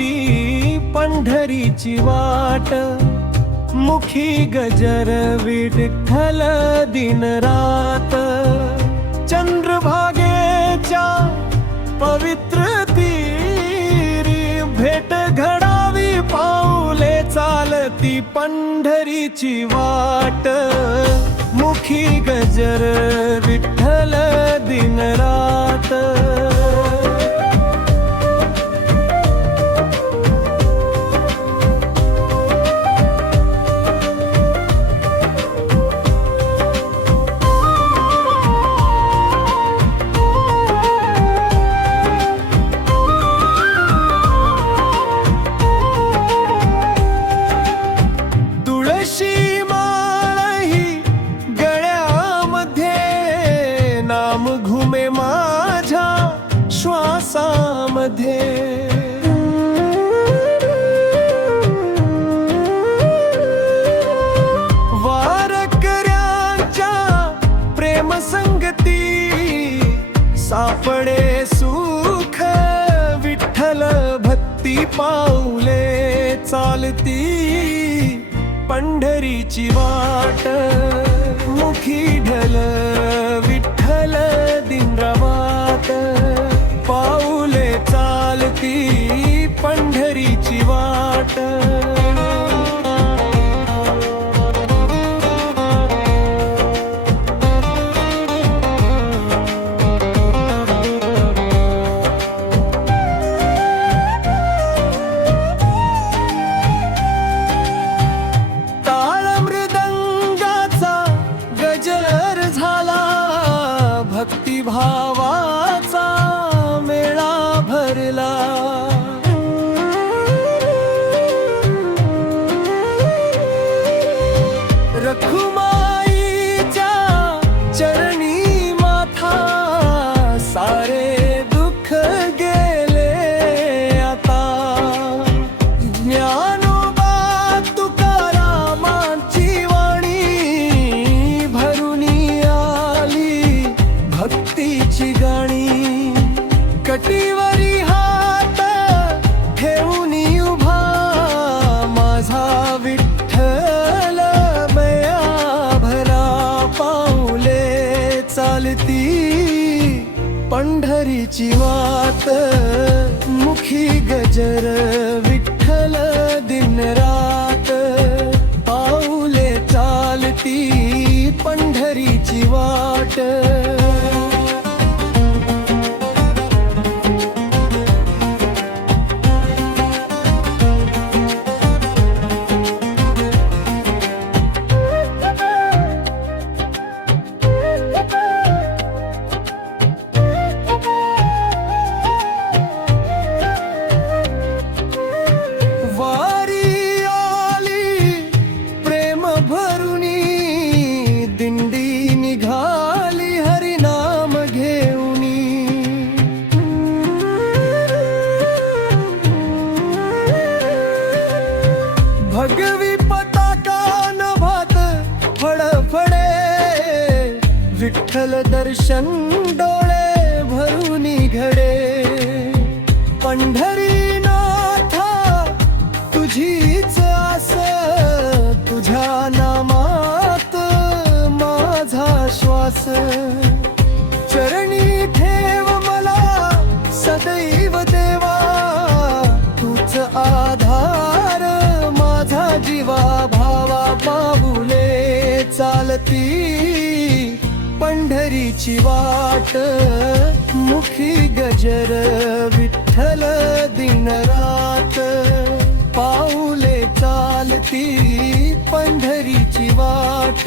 ती पंढरीची वाट, मुखी गजर विठ्ठल दिन रात। चंद्रभागेच्या पवित्र तीरी भेट घडावी, पाऊले चालती पंढरीची वाट, मुखी गजर विठ्ठल दिन रात। नाम घुमे माझ्या श्वासामध्ये, वारकऱ्यांच्या प्रेम संगती सापडे सुख, विठ्ठल भक्ती पाऊले चालती पंढरीची वाट, मुखी ढल विठ्ठल दिन रात। पाऊले चालती पंढरीची वाट। भक्तिभावाचा मेळा भरला, रखुमाईच्या चरणी माथा, सारे दुःख गेले आता। ज्ञानोबा तुकारामांची वाणी भरुनी आली भक्तीची गाणी, कटीवरी हात ठेवूनी उभा माझा विठ्ठल बया भरा। पाऊले चालती पंढरीची वाट, मुखी गजर विठ्ठल दिन रात। पाऊले चालती पंढरीची वाट। भगवी पताका नभात फडफडे, विठ्ठल दर्शन डोळे भरूनी घडे। पंढरीनाथा तुझीच आस, तुझ्या नामात माझा श्वास। चरणी ठेव मला सदैव देवा, तूच आधार माझा जीवा भावा। पाऊले चालती पंढरीची वाट, मुखी गजर विठ्ठल दिन रात। पाऊले चालती पंढरीची वाट।